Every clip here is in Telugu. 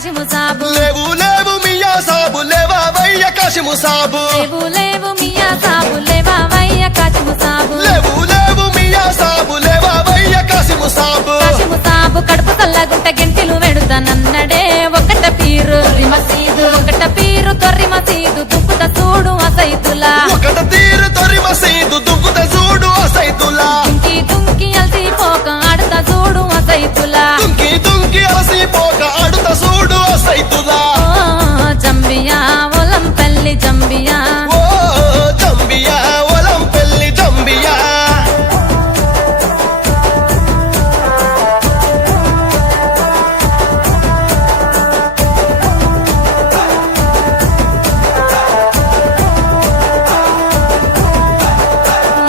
కాశిము సాబు లేవు లేవు మియా సాబు లేవావయ్య కాశిము సాబు లేవు లేవు మియా సాబు లేవావయ్య కాశిము సాబు లేవు లేవు మియా సాబు లేవావయ్య కాశిము సాబు కాశిము సాబు కడుపు చల్లగుంట గెంటిలు వెడుతానన్నడే ఒకట పీరు మసీదు ఒకట పీరు తొర్రి మసీదు దుక్కుత చూడు అసైతులా ఒకట తీరు తొరి మసీదు దుక్కుత చూడు అసైతులా దుంకి దుంకి అలసిపోక ఆడుత చూడు అసైతులా దుంకి దుంకి అలసిపోక ఆడుత చూడు అసైతులా జంబియా ఒలం పల్లి జంబియా ఓ జంబియా ఒలం పెళ్లి జంబియా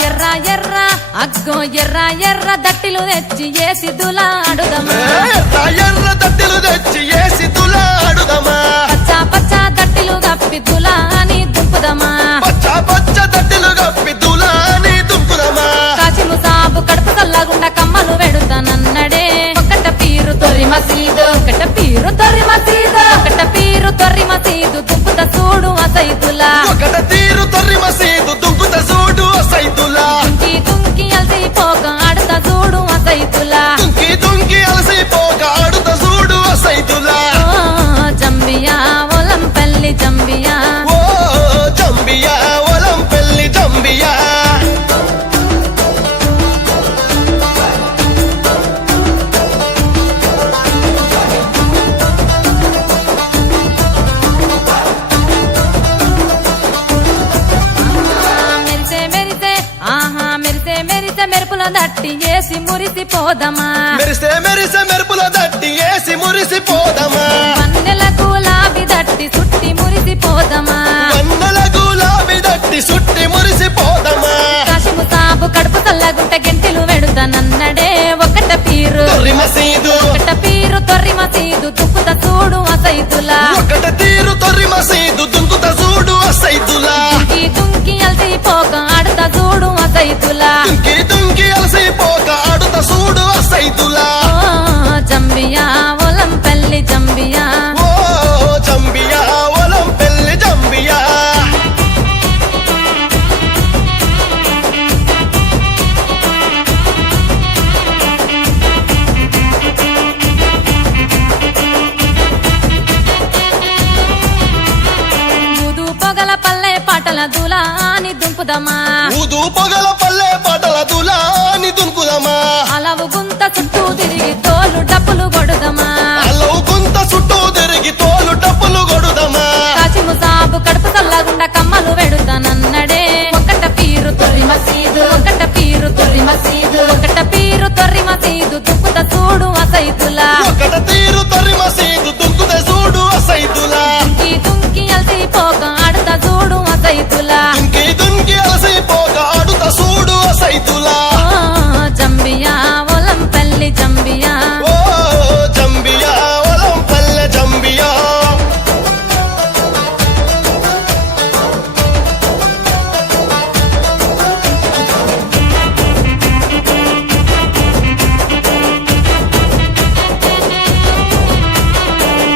ఎర్ర ఎర్ర అగ్గో ఎర్ర ఎర్ర దట్టిలు తెచ్చి ఏసి దులాడుదమా ఎర్ర ఎర్ర దట్టిలు తెచ్చి ఏసి తులాడుదమా పచ్చ పచ్చ దట్టిలు గప్పి దులా అని దుంపుదమా పచ్చ పచ్చ దట్టిలు గప్పి తులాని దుంపుదమా కాశిము సాబు కడుపు చల్లగుండ కమ్మలు వెడుతానన్నడే ఒకట పీరు తొర్రి మసీదు ఒకట పీరు తొర్రి మసీదు ఒకట పీరు తొర్రి మసీదు దుంపుత చూడు అసైతులా ఒకట తీరు తొర్రి మసీదు దుంకుత చూడు అసైతులా దుంకి దుంకి అలసిపోక ఆడుత చూడు అసైతులా దుంకి దుంకి అలసిపోక ఆడుత చూడు అసైతులా జంబియా ఒలం పల్లి జంబియా ఓ జంబియా ఒలం పెళ్లి జంబియా మెరిసే మెరిసే ఆహా మెరిసే మెరిసే మెరుపుల దట్టి ఏసి మురిసిపోదమా మెరిసే మెరిసే మెరుపుల దట్టి ఏసి మురిసిపోదమా వన్నెల గులాబీ దట్టి సుట్టి మురిసిపోదమా వన్నెల గులాబీ దట్టి సుట్టి మురిసిపోదమా కాశిము సాబు కడుపు చల్లగుంట గెంటిలు వెడుతానన్నడే ఒకట పీరు తొర్రి మసీదు ఒకట పీరు తొర్రి మసీదు తుక్కుత చూడు అసైతులా ఒకట తీరు తొర్రి మసీదు దుంకుత చూడు అసైతులా దుంకి దుంకి అలసిపోక ఆడుత చూడు అసైతులా దుంకి దుంకి అలసిపోక ఆడుత చూడు అసైతులా జంబియా ఒలం పల్లి జంబియా ఓ జంబియా ఒలం పెళ్లి జంబియా ఊదు పొగల పల్లె పాటల దులా అని దుంపుదమా ఊదు పొగల పల్లె పాటల దులాని దుంకుదమా అలవు గుంత చుట్టూ తిరిగి తోలు డప్పులు కొడుదమా అల్లవు గుంత చుట్టూ తిరిగి తోలు డప్పులు కొడుదమా కాశిము సాబు కడుపు చల్లగుండ కమ్మలు వెడుతానన్నడే ఒకట పీరు తొర్రి మసీదు ఒకట పీరు తొర్రి మసీదు ఒకట పీరు తొర్రి మసీదు దుక్కుత చూడు అసైతులా ఒకట తీరు తొర్రి మసీదు దుంకుత చూడు అసైతులా దుంకి దుంకి అలసిపోక ఆడుత చూడు అసైతులా దుంకి దుంకి అలసిపోక ఆడుత చూడు అసైతులా జంబియా ఒలం పల్లి జంబియా ఓ జంబియా ఒలం పల్లె జంబియా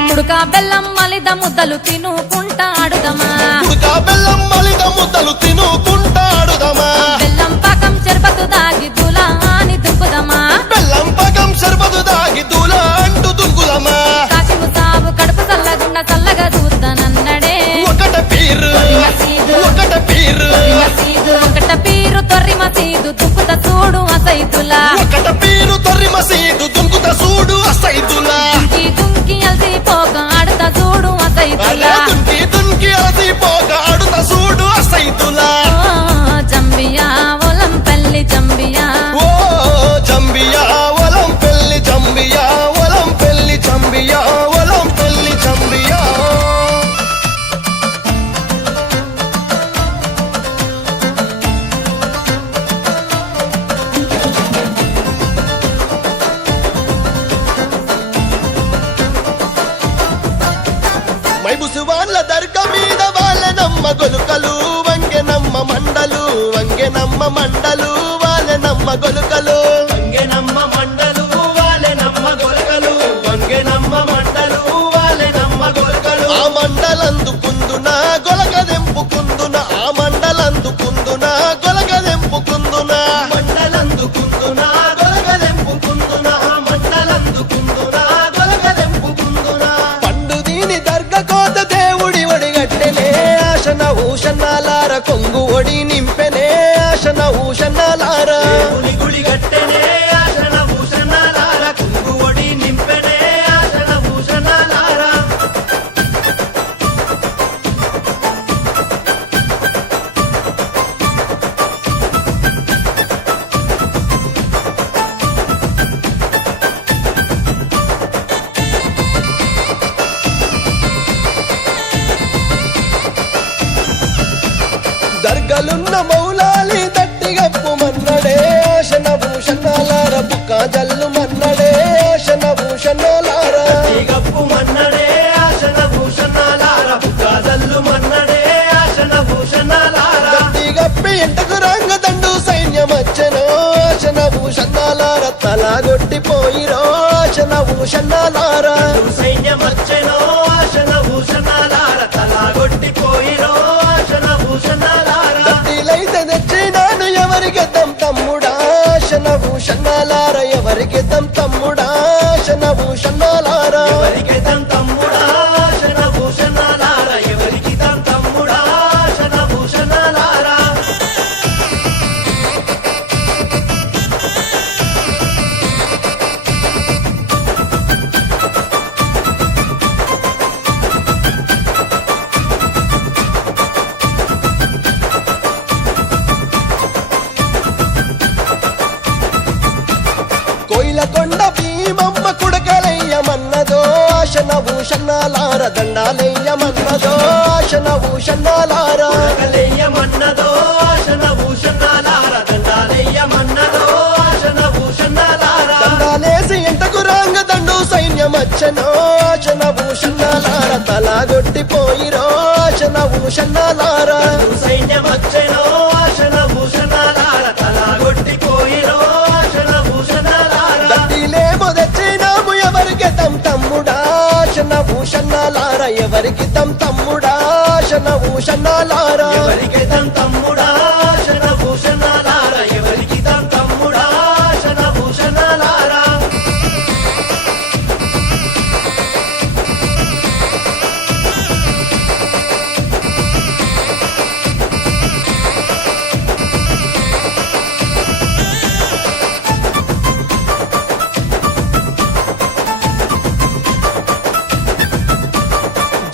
ఉడక బెల్లం మలిద ముద్దలు తినుకుంటా ఆడుదమా ఉడక బెల్లం మలిద ముద్దలు తినుకుంటాడుదమా బెల్లం పాకం చెరుపతు దాగి దులా అని దుంపుదమా బెల్లం పగం షర్బతు దాగి దూల అంటూ దుంకుదమా కాశిము సాబు కడుపు చల్లగుండ చల్లగా చూస్తానన్నడే ఒకట పీరు ఒకట పీరు ఒకట పీరు తొర్రి మసీదు దుక్కుత చూడు అసైతులా ఒకట పీరు తొర్రి మసీదు దుంకుత చూడు అసైతులా దుంకి దుంకి అలసిపోక ఆడుత చూడు అసైతులా దుంకి దుంకి అలసిపోక ఆడుత చూడు అసైతులా జంబియా ఒలం పల్లి జంబియా ఓ జంబియా ఒలం పెళ్లి జంబియా ఒలం పెళ్లి జంబియా ఒలం పెళ్లి జంబియా మైబుసువాన్ల దర్గ మీద వాళ్ళనమ్మ గొలుకలు వంగెనమ్మ మండలు వాళ్ళనమ్మ గొలుకలు వంగెనమ్మ మండలు వాలెనమ్మ గొలగలు వంగెనమ్మ మండలు వాలెనమ్మ మండలందుకుందున గొలగదెంపుకుందున ఆ మండలందుకుందున గొలగదెంపుకుందున మండలందుకుందున గొలగదెంపుకుందున ఆ మండలందుకుందున గొలగదెంపుకుందున పండు దీని దర్గ కోత దేవుడి ఒడిగట్టెనే ఆశన ఊషన్నాలార కొంగు ఒడి నింపెనే ఆశన ఊషన్నాలార గుడి గట్టెనే ఆశన భూషణాలార కుంగు ఒడి నింపెనే ఆశన భూషణాలార దర్గలున్న మౌలాలి దట్టిగప్పు మన్నడే ఆశన భూషణాలార బుక్క జల్లు మన్నడే ఆశన భూషణాలార గప్పు మన్నడే ఆశన భూషణాలార బుక్కజల్లు మన్నడే ఆశన భూషణాలార గప్పి ఎంటకు రంగ దండు సైన్యమచ్చనో ఆశన భూషణాలార తలగొట్టిపోయిరో ఆశన భూషణాలార సైన్యమచ్చెనో ఆశన భూషణాలార తలాగొట్టిపోయిరో ఆశన భూషణాలార దట్టిలైతే తెచ్చినాను ఎవరికి తమ్ముడా ఆశన భూషణాలార ఎవరికి తమ్ముడా ఆశన భూషణాలార ఎవరికి తమ్ముడా ఆశన భూషణాలార ఎవరికి తమ్ముడా ఆశన భూషణాలార కోయిలకొండ భీమమ్మ కుడకలయ్యమన్నదో ఆశన భూషణాలార దండాలయ్యమన్నదో ఆశన భూషణాలార కలయ్యమన్నదో ఆశన భూషణాలార దండాలయ్యమన్నదో ఆశన భూషణాలార దండాలేసి ఎంటకు రాంగ దండు సైన్యమచ్చనో ఆశన భూషణాలార తలగొట్టిపోయిరో ఆశన భూషణాలార సైన్యమచ్చెనో ఆశన భూషణాలార తలాగొట్టిపోయిరో ఆశన భూషణాలార దట్టిలేమో తెచ్చినాము ఎవరికి తమ్ముడా ఆశన భూషణాలార ఎవరికి తమ్ముడా ఆశన భూషణాలార ఎవరికి తమ్ముడా ఆశన భూషణాలార ఎవరికి తమ్ముడా ఆశన భూషణాలార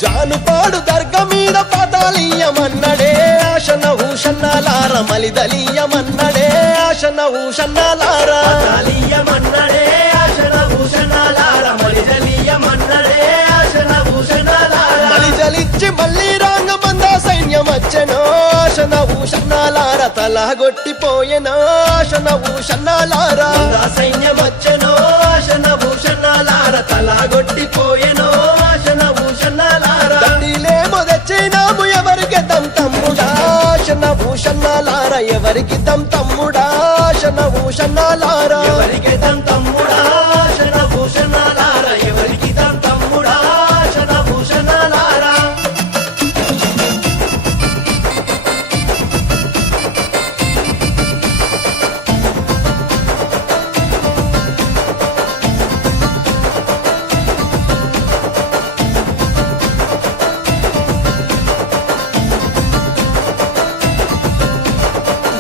జానుపాడు దర్గ మీద పాతాళీయమన్నడే ఆశన ఊషన్నాలార మలిదలీయమన్నడే ఆశన ఊషన్నాలార కాళీయమన్నడే ఆశన భూషణాలార మలిజలీయమన్నడే ఆశన భూషణాలార మలిజలిచ్చి మళ్ళీ రాంగ మంద సైన్యమచ్చనో ఆశన ఊషన్నాలార తలగొట్టిపోయెనో ఆశన ఊషన్నాలార సైన్యమచ్చెనో ఆశన భూషణాలార తలాగొట్టిపోయెనో ఆశన భూషణాలార దండిలేమో తెచ్చినాము ఎవరికి తమ్ముడా ఆశన భూషణాలార ఎవరికి తమ్ముడా ఆశన భూషణాలార ఎవరికి తమ్ముడా ఆశన భూషణాలార ఎవరికి తమ్ముడా ఆశన భూషణాలార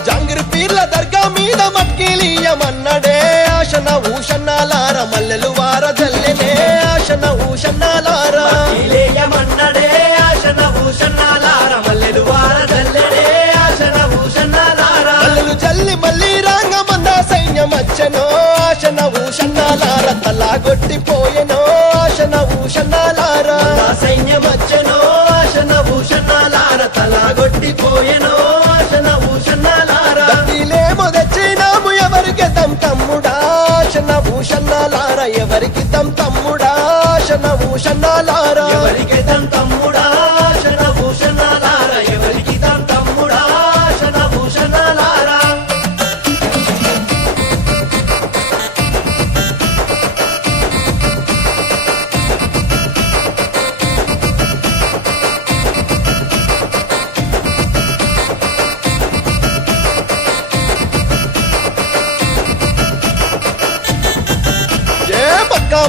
జాంగిరి పీర్ల దర్గా మీద మట్కిలీయమన్నడే ఆశన ఊషన్నాలార మల్లెలు వార జల్లెనే ఆశన ఊషన్నాలార ఇలేయమన్నడే ఆశన భూషణాలార మల్లెలు వారదల్లెడే ఆశన భూషణాలార మల్లెలు జల్లి మళ్ళీ రాంగ మంద సైన్యమచ్చనో ఆశన ఊషన్నాలార తలగొట్టిపోయెనో ఆశన ఊషన్నాలార సైన్యమచ్చెనో ఆశన భూషణాలార తలాగొట్టిపోయెనో ఆశన భూషణాలార దట్టిలేమో తెచ్చినాము ఎవరికి తమ్ముడా ఆశన భూషణాలార ఎవరికి తమ్ముడా ఆశన భూషణాలార ఎవరికి తమ్ముడా ఆశన భూషణాలార ఎవరికి తమ్ముడా ఆశన భూషణాలార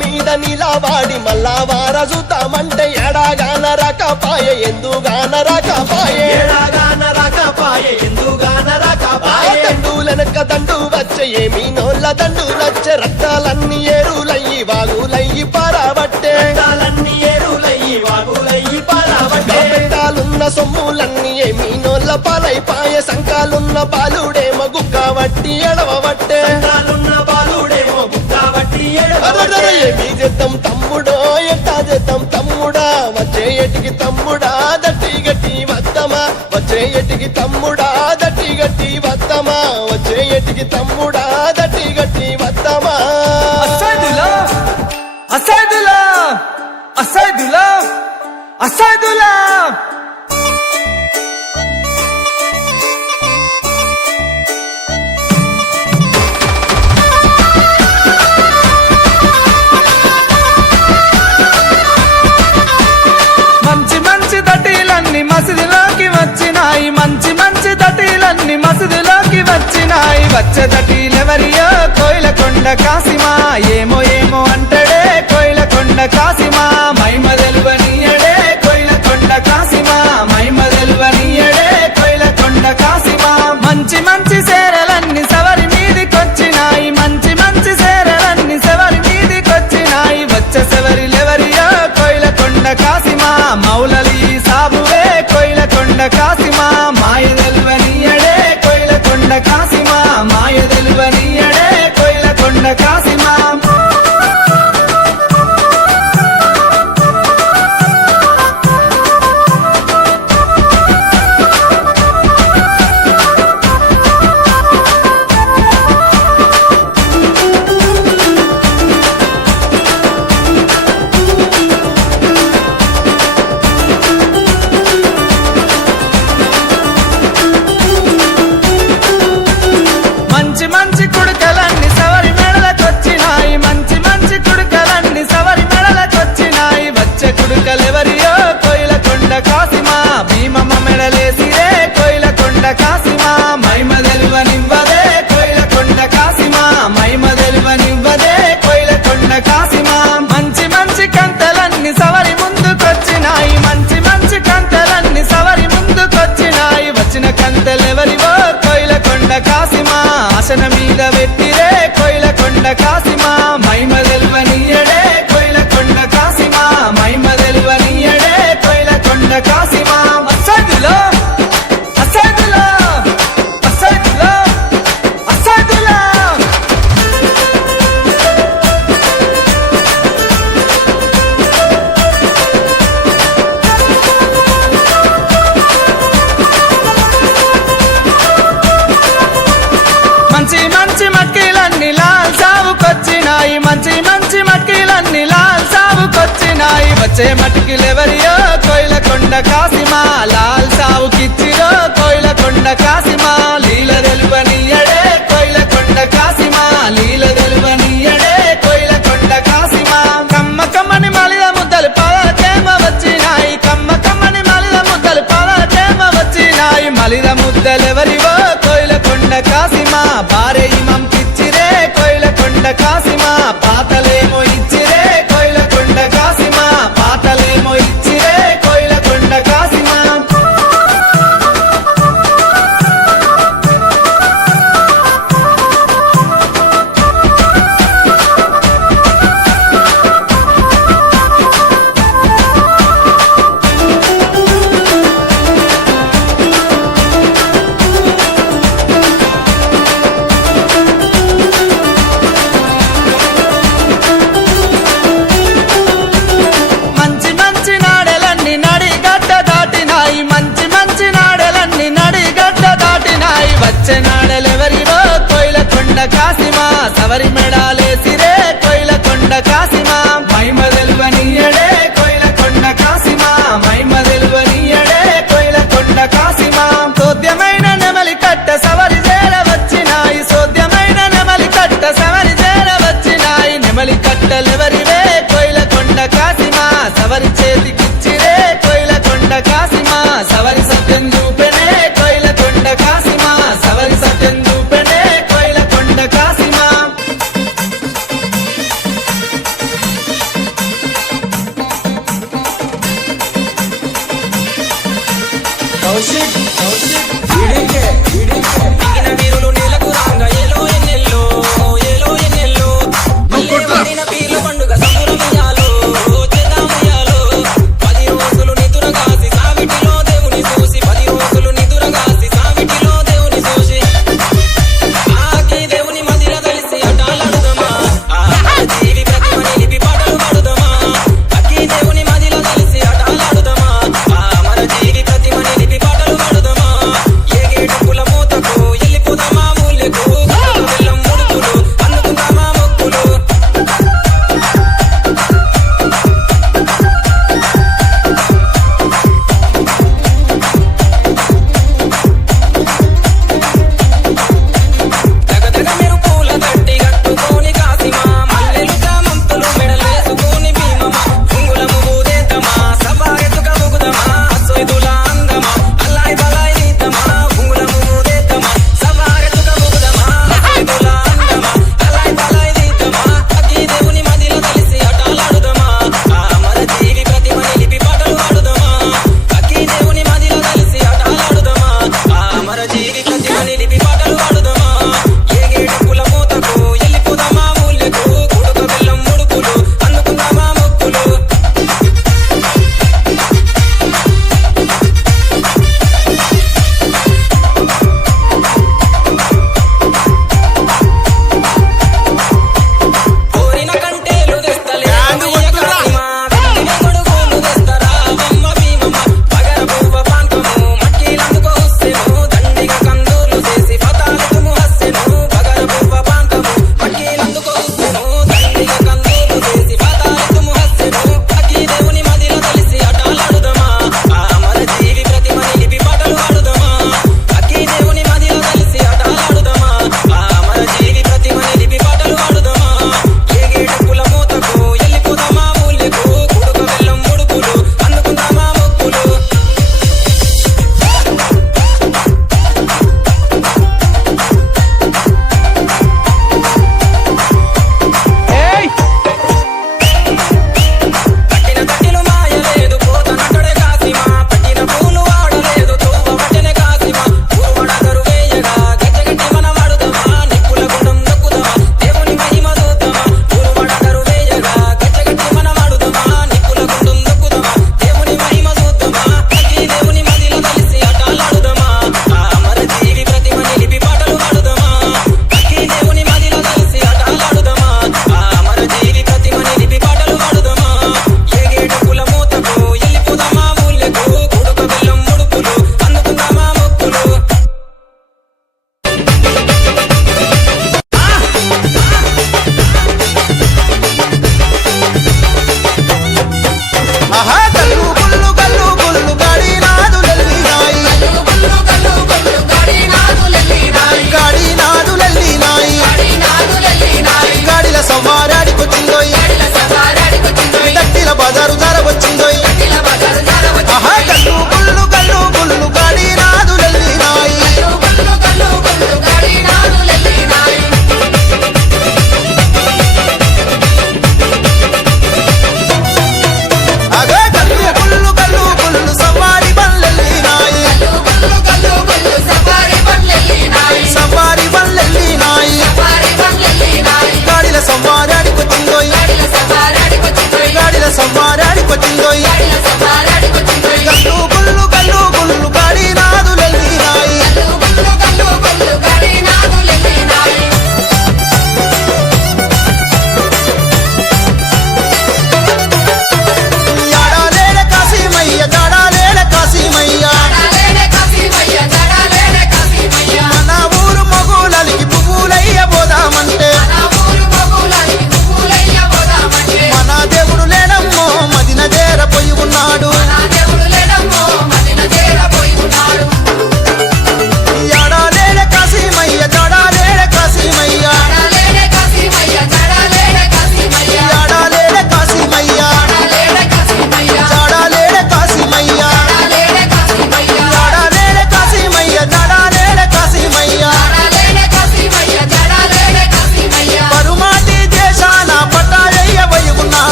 మీద నిలవాడి మళ్ళా వారసుతామంటే ఎడాగాన రకపాయ ఎందుగాన రకపాయ ఏడాగాన రకపాయే ఎందుగాన రకపాయే దండులనక దండు వచ్చే ఏమి నోళ్ళ దండు నచ్చే రక్తాలన్నీ ఏరులయ్యి వాగులయ్యి పారబట్టే రక్తాలన్నీ ఏరులయ్యి వాగులయ్యి పారబట్టే పెట్టాలున్న సొమ్ములన్నీ ఏమి నోళ్ళ పాలైపాయ సంకాలున్న బాలుడేమో గుక్క వట్టి ఎడవబట్టే సంతాలున్న బాలుడేమో బుక్క బట్టి ఎడబట్టే ఏమి చేద్దాం తమ్ముడో ఎట్టా చేద్దాం తమ్ముడా వచ్చే ఎటికి తమ్ముడా దట్టి గట్టి వద్దమా వచ్చే ఎటికి తమ్ముడా దట్టి గట్టి వద్దమా వచ్చే ఎటికి తమ్ముడా దట్టి గట్టి వద్దమా అసైదులా అసైదులా అసైదులా అసైదులా మంచి మంచి దటీలన్నీ మసీదులోకి వచ్చినాయి మంచి మంచి దటీలన్నీ మసీదులోకి వచ్చినాయి వచ్చే దటీలెవరియో కోయిలకొండ కాసిమా ఏమో ఏమో అంటడే కోయిలకొండ కాసిమా మైమ తెలువనీయడే కోయిలకొండ కాసిమా మైమ తెలువనీయడే కోయిలకొండ కాసిమా మంచి మంచి సేరలన్నీ సవరి మీదికొచ్చినాయి మంచి మంచి సేరలన్నీ సవరి మీదికొచ్చినాయి వచ్చే సెవరిలెవరియో కోయిలకొండ కాసిమా మౌలలి సాబువే కోయిలకొండ కాసిమా మాయ తెలువనీయడే కోయిలకొండ కాసిమా మాయ తెలువనీయడే కోయిలకొండ కాసిమా మంచి మంచి కుడుకలన్నీ సవరి మెడలకొచ్చినాయి మంచి మంచి కుడుకలన్నీ సవరి మెడలకొచ్చినాయి వచ్చే కుడుకలెవరియో కోయిలకొండ కాసిమా భీమమ్మ మెడలేసిరే కోయిలకొండ కాసిమా మైమ తెలువనివ్వదే కోయిలకొండ కాసిమా మైమ తెలువనివ్వదే కోయిలకొండ కాసిమా మంచి మంచి కంతలన్నీ సవరి ముందుకొచ్చినాయి మంచి మంచి కంతలన్నీ సవరి ముందుకొచ్చినాయి వచ్చిన కంతలెవరివో కోయిలకొండ కాసిమా ఆసన మీద పెట్టిరే కోయిలకొండ కాసిమా మైమ తెలువనీయడే కోయిలకొండ కాసిమా మైమ తెలువనీయడే కోయిలకొండ కాసిమా అసైదులా అసైదులా అసైదులా అసైదులా మంచి మంచి మక్కీలన్నీ లాల్ సావుకొచ్చినాయి మంచి మంచి మక్కీలన్నీ లాల్ సావుకొచ్చినాయి వచ్చే మట్టికిలెవరియో కోయిలకొండ కాసిమా లాల్ సావుకిచ్చిరో కోయిలకొండ కాసిమా లీల తెలువనీయడే కోయిలకొండ కాసిమా లీల తెలువనీయడే కోయిలకొండ కాసిమా కమ్మ కమ్మని మలిద ముద్దలు పవకేమ వచ్చినాయి కమ్మ కమ్మని మలిద ముద్దలు పవకేమ వచ్చినాయి మలిద ముద్దలెవరివో కోయిలకొండ కాసిమా బారే ఇమం కిచ్చిరే కోయిలకొండ కాసిమా పాతలేమో ఇచ్చిరే కోయిలకొండ కాసిమా పాతలేమో ఇచ్చిరే కోయిలకొండ కాసిమా మంచి మంచి నాడెలన్నీ నడిగడ్డ దాటినాయి మంచి మంచి నాడెలన్నీ నడిగడ్డ దాటినాయి వచ్చే నాడెలెవరివో కోయిలకొండ కాసిమా సవరి మెడాలేసిరే కోయిలకొండ కాసిమా మైమ తెలువనీయడే కోయిలకొండ కాసిమా మైమ తెలువనీయడే కోయిలకొండ కాసిమా సోద్యమైన నెమలి కట్ట సవరి చేర వచ్చినాయి సోద్యమైన నెమలి కట్ట సవరి చేర వచ్చినాయి నెమలి కట్టలెవరివే కోయిలకొండ కాసిమా సవరి చేతికిచ్చిరే కోయిలకొండ కాసిమా సవరి సత్యం చూపెనే కోయిలకొండ కాసిమా సవరి సత్యం చూపెనే కోయిలకొండ కాసిమా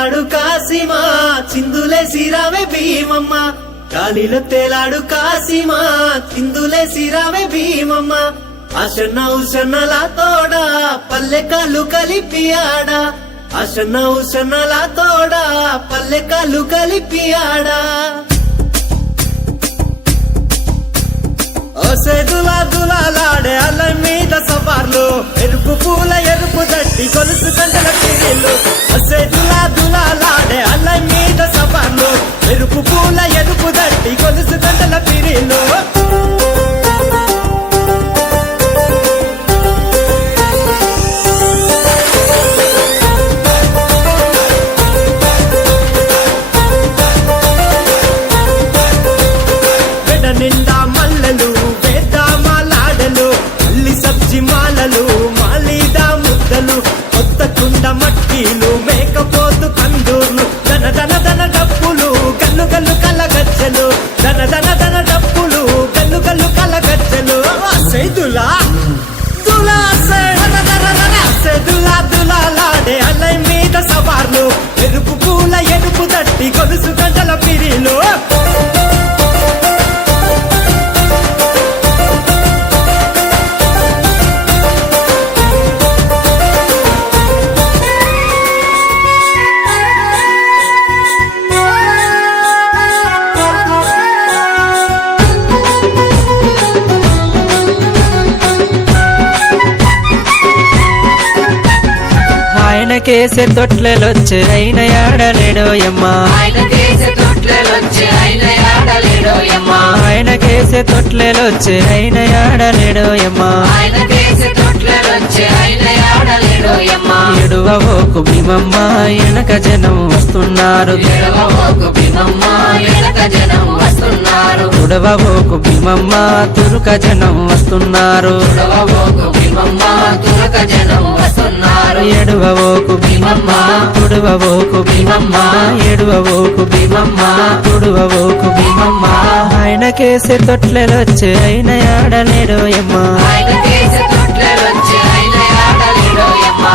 తేలాడు కాసిమా చిందులేసి రావే భీమమ్మ గాలిలో తేలాడు కాసిమా చిందులేసి రావే భీమమ్మ అసన్న ఉసన్నల తోడా పల్లె కాళ్ళు కలిపి ఆడా అసన్న ఉసన్నల తోడా పల్లె కాళ్ళు కలిపి ఆడా దులా దులాలాడే అల్ల మీద సవార్లు ఎరుపు పూల ఎరుపు దట్టి కొలుసు కంటల పిరిలు దులా దులాలాడే అల్ల మీద సవార్లు ఎరుపు పూల ఎరుపు దట్టి కొలుసు కంటల పిరిలు నిండా మల్లెలు వేద్దామాలాడలు అల్లి సబ్జి మాలలు మాలీదా ముద్దలు కొత్త కుండ మట్టీలు మేకపోతు కందూర్లు ధన ధన ధన డప్పులు గల్లు గల్లు కలగజ్జలు ధన ధన ధన డప్పులు గల్లు గల్లు కలగజ్జలు సేదులా దులా సేదులా దులాలాడే అల్లై మీద సవార్లు ఎరుపు పూల ఎరుపు దట్టి గొలుసు గంటల పిరిలు కేసే తొట్లెలొచ్చే అయిన ఆడలేడోయమ్మా ఆయన కేసే తొట్లెలొచ్చే అయిన ఆడలేడోయమ్మా ఆయన కేసే తొట్లెలొచ్చే అయిన ఆడలేడోయమ్మా ఆయన కేసే తొట్లెలొచ్చే అయిన ఆడలేడోయమ్మా ఎడువవోకు భీమమ్మ వెనక జనం వస్తున్నారు ఎడవబోకు భీమమ్మ వెనక జనం వస్తున్నారు ఉడవవోకు భీమమ్మ తురుక జనం వస్తున్నారు ఎడవబోకు భీమమ్మ తురక జనం వస్తున్నారు ఎడువవోకు భీమమ్మ తుడువవోకు భీమమ్మ ఎడువవోకు భీమమ్మ తుడువవోకు భీమమ్మ ఆయన కేసే తొట్లెలొచ్చే అయిన ఆడలేడోయమ్మా ఆయన కేసే తొట్లెలొచ్చే అయిన ఆడలేడోయమ్మా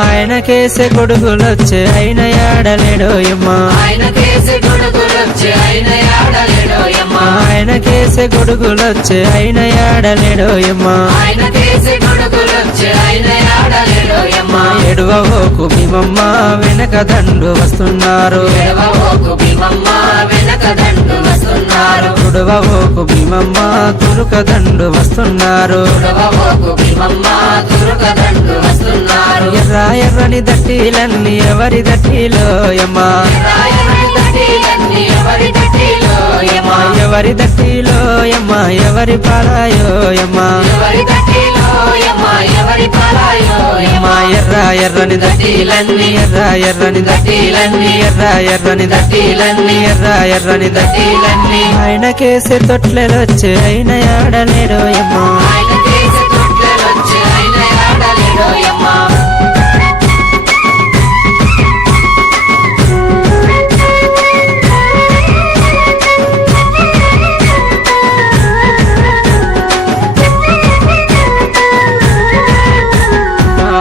ఆయన కేసే గొడుగులొచ్చే అయిన ఆడలేడోయమ్మా ఆయన కేసే గొడుగులొచ్చే అయిన ఆడలేడోయమ్మా ఆయన కేసే గొడుగులొచ్చే అయిన ఆడలేడోయమ్మా ఆయన కేసే గొడుగులొచ్చే అయిన ఆడలేడోయమ్మా ఎడువవోకు భీమమ్మ వెనక దండు వస్తున్నారు ఎడవబోకు భీమమ్మ వెనక దండు వస్తున్నారు ఉడవవోకు భీమమ్మ తురుక దండు వస్తున్నారు ఎడవబోకు భీమమ్మ తురక దండు వస్తున్నారు ఎర్ర ఎర్రని దట్టిలన్నీ ఎవరి దట్టిలోయమ్మా రాయని దట్టిలన్నీ ఎవరి దట్టిలోయమ్మా ఎవరి దట్టిలోయమ్మా ఎవరి పాలాయోయమ్మా ఎవరి దట్టిలోయమ్మా ఎవరి పాలాయోయమ్మా ఎర్ర ఎర్రని దట్టిలన్నీ ఎర్ర ఎర్రని దట్టిలన్నీ ఎర్ర ఎర్రని దట్టిలన్నీ ఎర్ర ఎర్రని దట్టిలన్నీ ఆయన కేసే తొట్లెలొచ్చే అయిన ఆడలేడోయమ్మా ఆయన కేసే తొట్లెలొచ్చే అయిన ఆడలేడోయమ్మా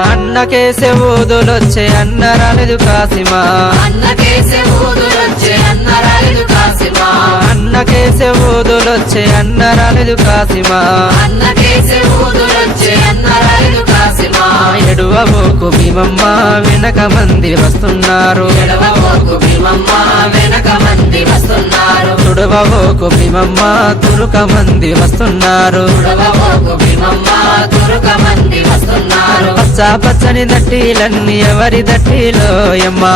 అన్న కేసే ఊదులొచ్చే అన్న రాలేదు కాసిమా అన్న కేసే ఊదులొచ్చే అన్న రాలేదు కాసిమా అన్న కేసే ఊదులొచ్చే అన్న రాలేదు కాసిమా అన్న కేసే ఊదులొచ్చే అన్న రాలేదు కాసిమా ఎడువబోకు భీమమ్మ వెనక మంది వస్తున్నారు ఎడవబోకు భీమమ్మ వెనక మంది వస్తున్నారు తుడవబోకు భీమమ్మ తురుక మంది వస్తున్నారు ఎడవబోకు భీమమ్మ తురక మంది వస్తున్నారు పచ్చ పచ్చని దట్టిలన్నీ ఎవరి దట్టిలోయమ్మా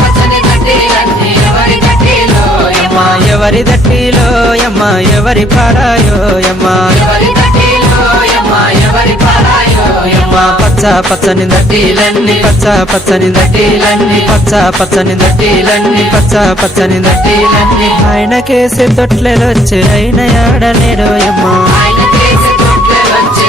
పచ్చని దట్టిలన్నీ ఎవరి దట్టిలోయమ్మా ఎవరి దట్టిలోయమ్మా ఎవరి పాడాయోయమ్మా ఎవరి దట్టిలోయమ్మా ఎవరి పాలాయోయమ్మా పచ్చ పచ్చని దట్టిలన్నీ పచ్చ పచ్చని దట్టిలన్నీ పచ్చ పచ్చని దట్టిలన్నీ పచ్చ పచ్చని దట్టిలన్నీ ఆయన కేసే తొట్లెలొచ్చే అయిన ఆడలేడోయమ్మా ఆయన కేసే తొట్లెలొచ్చే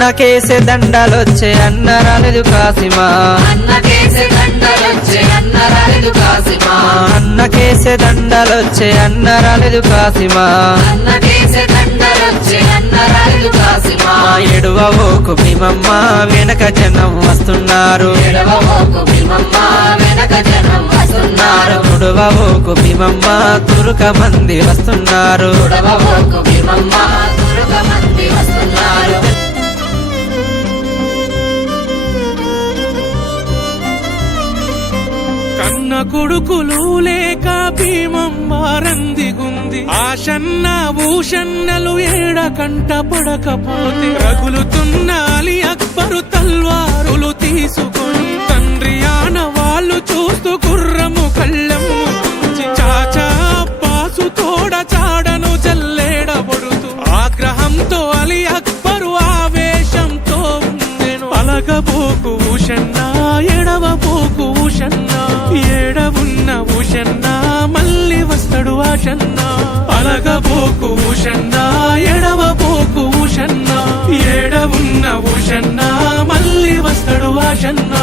అన్నకేసే దండలొచ్చే అన్న రాలేదు కాసిమా అన్నకేసే దండలొచ్చే అన్న రాలేదు కాసిమా అన్నకేసే దండలొచ్చే అన్న రాలేదు కాసిమా అన్నకేసే దండలొచ్చే అన్న రాలేదు కాసిమా ఎడువోకు భీమమ్మ వెనక జనం వస్తున్నారు ఎడవబోకు భీమమ్మ వెనక జనం వస్తున్నారు తుడవోకు భీమమ్మ తురుక మంది వస్తున్నారు ఎడవబోకు భీమమ్మ తురుక మంది వస్తున్నారు కన్న కొడుకులు లేక భీమమ్మ రందిగుంది ఆశన్న భూషన్నలు ఏడ కంట పడకపోతే రగులుతున్న అలీ అక్బరు తల్వారులు తీసుకొని తండ్రి ఆన వాళ్ళు చూస్తూ గుర్రము కళ్ళము చాచా అబ్బాసు తోడ చాడను జల్లేడబడుతూ ఆగ్రహంతో అలీ అక్బరు ఆవేశంతో ఉండెను అలగబోకు భూషన్న ఎడవబోకు భూషన్న ఏడవున్న భూషన్న మళ్ళీ వస్తాడు ఆషన్న అలగబోకు భూషన్న ఎడవబోకు భూషన్న ఏడవున్న భూషన్న మళ్ళీ వస్తాడు ఆషన్న